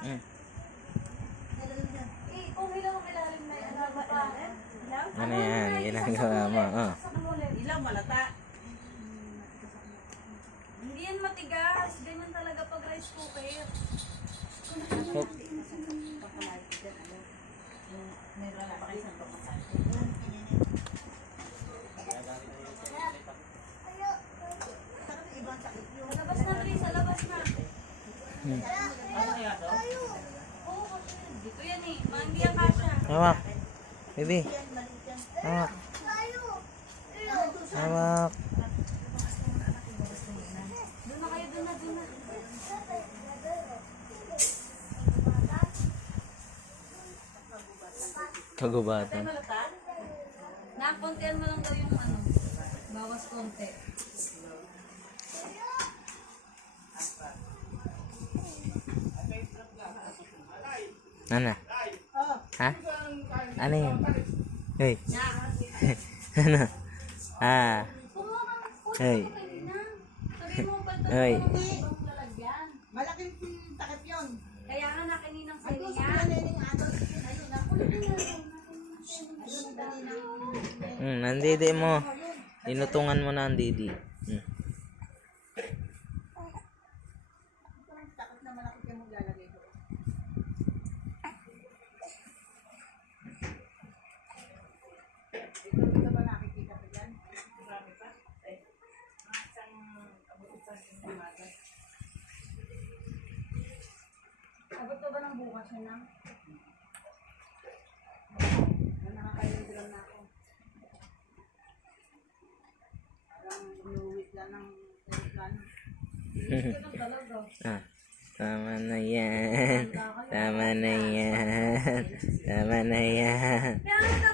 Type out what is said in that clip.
Mm. Kung hilang ang ilalim na yan, ano pa? Ano yan? Ginagawa mo. Oh. Ilang malata. Hindi yan matigas. Ganyan talaga pag rice cooker. Hop. Meron na pa kayo sa pagkakas. Sa labas na, Dre. Sa labas na. Hmm. Ano kaya to? Oo, dito yan eh. Hindi yan kasha. Hawak. Baby. Hawak. Hawak. Doon na kayo, doon na, doon na. Kagubatan. Nakontihan mo lang daw yung ano. Bawas konti. Ano? Ha? Ano yun? Hey. Ano? Ah. Kumuha ka ng food Hey. mo kanina. Sabi mo, baltan Hey. mo ng ibang lalagyan. Malaking takip yun. Kaya nga nakininang sa Ano sa niya. kanilang ato? Ayun na. Nandidi mo. Inutungan mo na ang didi. Takip na malaki kayo maglalagay doon. Ito ba nakikita ko dyan? Marami pa? Isang abot-isang sinimata. Abot ka ba ng bukas yun na? Nakakailan lang na ako. Parang inuwit lang ng teleplano. Ganun talaga. Ah. Tama na yan. Tama na yan. Tama na yan. Kaya nga